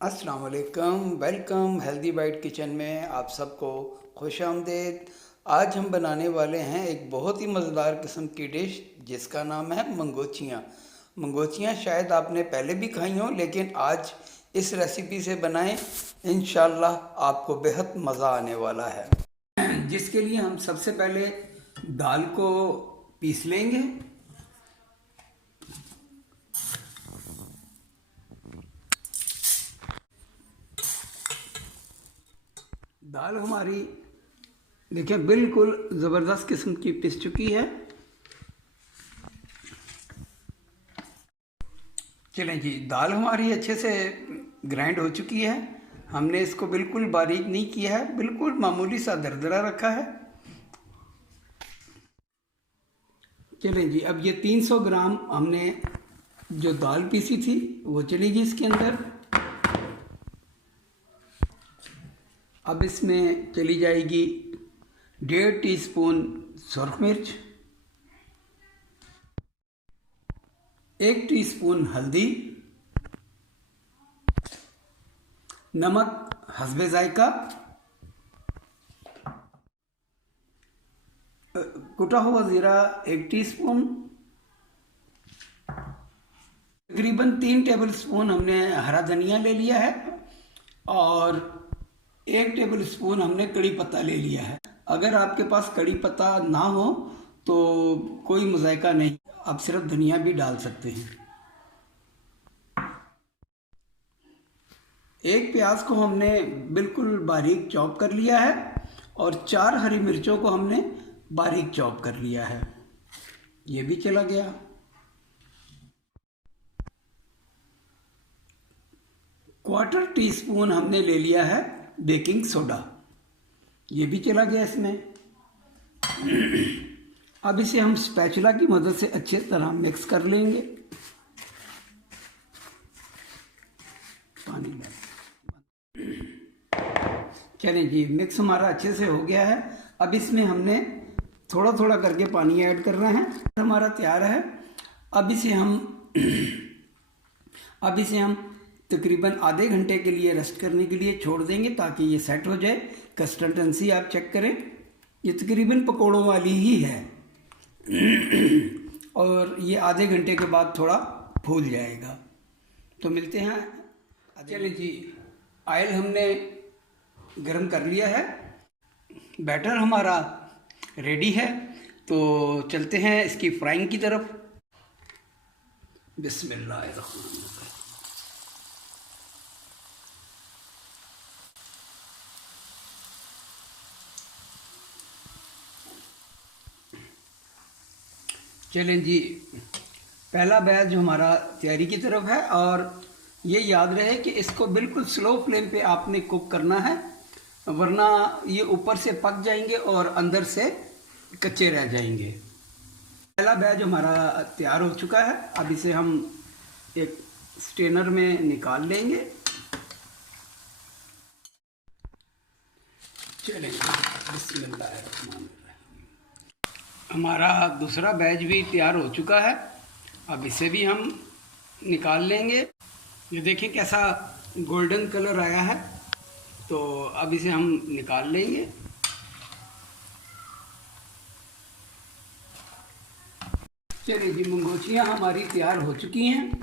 अस्सलाम वालेकुम, welcome healthy bite kitchen में आप सबको खुश आमदेद। आज हम बनाने वाले हैं एक बहुत ही मज़ेदार किस्म की डिश जिसका नाम है मंगोचियाँ। मंगोचियाँ शायद आपने पहले भी खाई हों, लेकिन आज इस रेसिपी से बनाएं, इंशाल्लाह आपको बेहद मज़ा आने वाला है। जिसके लिए हम सबसे पहले दाल को पीस लेंगे। दाल हमारी देखिए बिल्कुल ज़बरदस्त किस्म की पिस चुकी है। चलें जी, दाल हमारी अच्छे से ग्राइंड हो चुकी है। हमने इसको बिल्कुल बारीक नहीं किया है, बिल्कुल मामूली सा दरदरा रखा है। चलें जी, अब ये 300 ग्राम हमने जो दाल पीसी थी वो चलेगी इसके अंदर। अब इसमें चली जाएगी 1.5 टीस्पून सुरख मिर्च, 1 टीस्पून हल्दी, नमक हस्बे जायका, कुटा हुआ ज़ीरा 1 टीस्पून, तकरीबन 3 टेबल स्पून हमने हरा धनिया ले लिया है और 1 टेबल स्पून हमने कड़ी पत्ता ले लिया है। अगर आपके पास कड़ी पत्ता ना हो तो कोई मज़ायका नहीं, आप सिर्फ धनिया भी डाल सकते हैं। एक प्याज को हमने बिल्कुल बारीक चॉप कर लिया है और 4 हरी मिर्चों को हमने बारीक चॉप कर लिया है। ये भी चला गया। क्वार्टर टीस्पून हमने ले लिया है बेकिंग सोडा, ये भी चला गया इसमें। अब इसे हम स्पैचुला की मदद से अच्छी तरह मिक्स कर लेंगे। पानी डाल, चलें जी, मिक्स हमारा अच्छे से हो गया है। अब इसमें हमने थोड़ा थोड़ा करके पानी ऐड करना है। हमारा तैयार है। अब इसे हम तकरीबन आधे घंटे के लिए रेस्ट करने के लिए छोड़ देंगे ताकि ये सेट हो जाए। कंसिस्टेंसी आप चेक करें, ये तकरीबन पकौड़ों वाली ही है और ये आधे घंटे के बाद थोड़ा फूल जाएगा। तो मिलते हैं। चलिए जी, ऑयल हमने गरम कर लिया है, बैटर हमारा रेडी है, तो चलते हैं इसकी फ्राइंग की तरफ। बिस्मिल्लाहिर्रहमानिर्रहीम। चलें जी, पहला बैच हमारा तैयारी की तरफ है और ये याद रहे कि इसको बिल्कुल स्लो फ्लेम पे आपने कुक करना है, वरना ये ऊपर से पक जाएंगे और अंदर से कच्चे रह जाएंगे। पहला बैच हमारा तैयार हो चुका है। अब इसे हम एक स्ट्रेनर में निकाल लेंगे। चलें, बिस्मिल्लाहिर्रहमानिर्रहीम। हमारा दूसरा बैच भी तैयार हो चुका है। अब इसे भी हम निकाल लेंगे। ये देखिए कैसा गोल्डन कलर आया है, तो अब इसे हम निकाल लेंगे। चलिए जी, मंगोचियाँ हमारी तैयार हो चुकी हैं।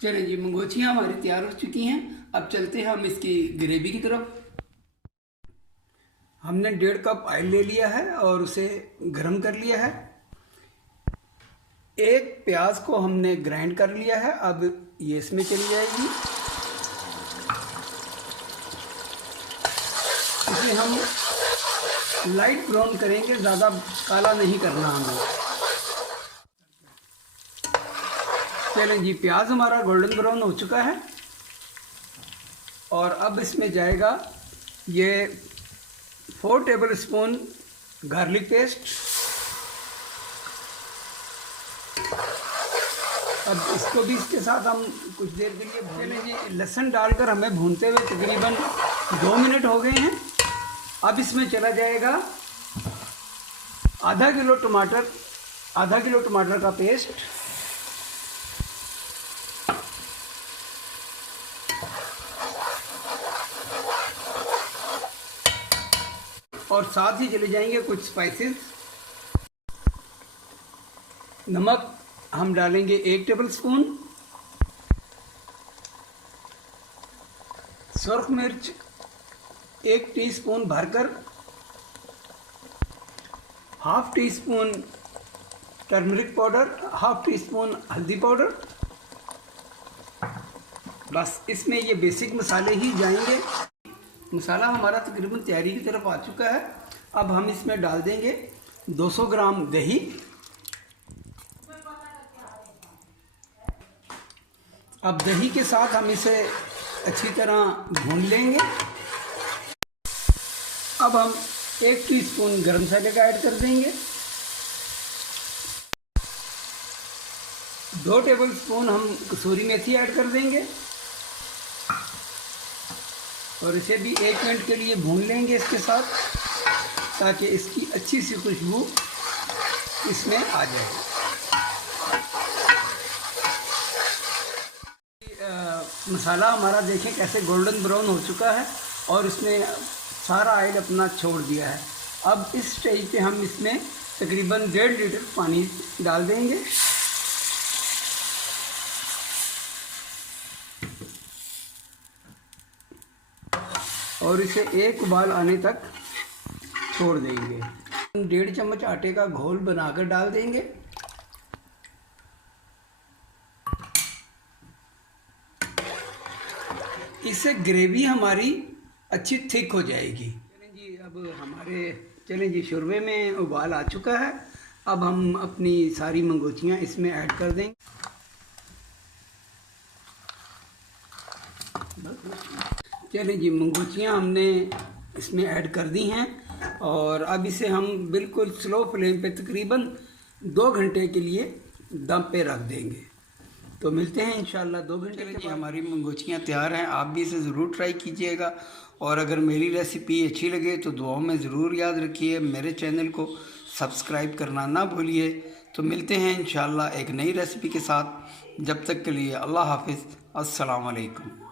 चलिए जी, मंगोचियाँ हमारी तैयार हो चुकी हैं। अब चलते हैं हम इसकी ग्रेवी की तरफ। हमने 1.5 कप ऑयल ले लिया है और उसे गरम कर लिया है। एक प्याज को हमने ग्राइंड कर लिया है, अब ये इसमें चली जाएगी। इसे हम लाइट ब्राउन करेंगे, ज़्यादा काला नहीं करना हमें। चलें जी, प्याज हमारा गोल्डन ब्राउन हो चुका है और अब इसमें जाएगा ये 4 टेबल स्पून गार्लिक पेस्ट। अब इसको भी इसके साथ हम कुछ देर के लिए भूनें जी। लहसुन डालकर हमें भूनते हुए तकरीबन 2 मिनट हो गए हैं। अब इसमें चला जाएगा आधा किलो टमाटर का पेस्ट, और साथ ही चले जाएंगे कुछ स्पाइसेस। नमक हम डालेंगे 1 टेबल स्पून, सुर्ख मिर्च 1 टीस्पून भरकर, half tea spoon turmeric powder, half tea spoon हल्दी पाउडर। बस इसमें ये बेसिक मसाले ही जाएंगे। मसाला हमारा तकरीबन तैयारी की तरफ आ चुका है। अब हम इसमें डाल देंगे 200 ग्राम दही। अब दही के साथ हम इसे अच्छी तरह भून लेंगे। अब हम 1 टीस्पून गरम मसाले का ऐड कर देंगे, 2 टेबल स्पून हम कसूरी मेथी ऐड कर देंगे और इसे भी 1 मिनट के लिए भून लेंगे इसके साथ, ताकि इसकी अच्छी सी खुशबू इसमें आ जाए। मसाला हमारा देखें कैसे गोल्डन ब्राउन हो चुका है और इसने सारा ऑयल अपना छोड़ दिया है। अब इस स्टेज पे हम इसमें तकरीबन 1.5 लीटर पानी डाल देंगे और इसे 1 उबाल आने तक छोड़ देंगे। 1.5 चम्मच आटे का घोल बनाकर डाल देंगे। इससे ग्रेवी हमारी अच्छी थिक हो जाएगी। चलें जी, शोरबे में उबाल आ चुका है। अब हम अपनी सारी मंगोचियाँ इसमें ऐड कर देंगे। चलें जी, मंगोचियाँ हमने इसमें ऐड कर दी हैं और अब इसे हम बिल्कुल स्लो फ्लेम पे तकरीबन 2 घंटे के लिए दम पे रख देंगे। तो मिलते हैं इंशाल्लाह 2 घंटे के बाद। हमारी मंगोचियाँ तैयार हैं। आप भी इसे ज़रूर ट्राई कीजिएगा और अगर मेरी रेसिपी अच्छी लगे तो दुआओं में ज़रूर याद रखिए। मेरे चैनल को सब्सक्राइब करना ना भूलिए। तो मिलते हैं इंशाल्लाह एक नई रेसिपी के साथ। जब तक के लिए अल्लाह हाफिज़, अस्सलाम वालेकुम।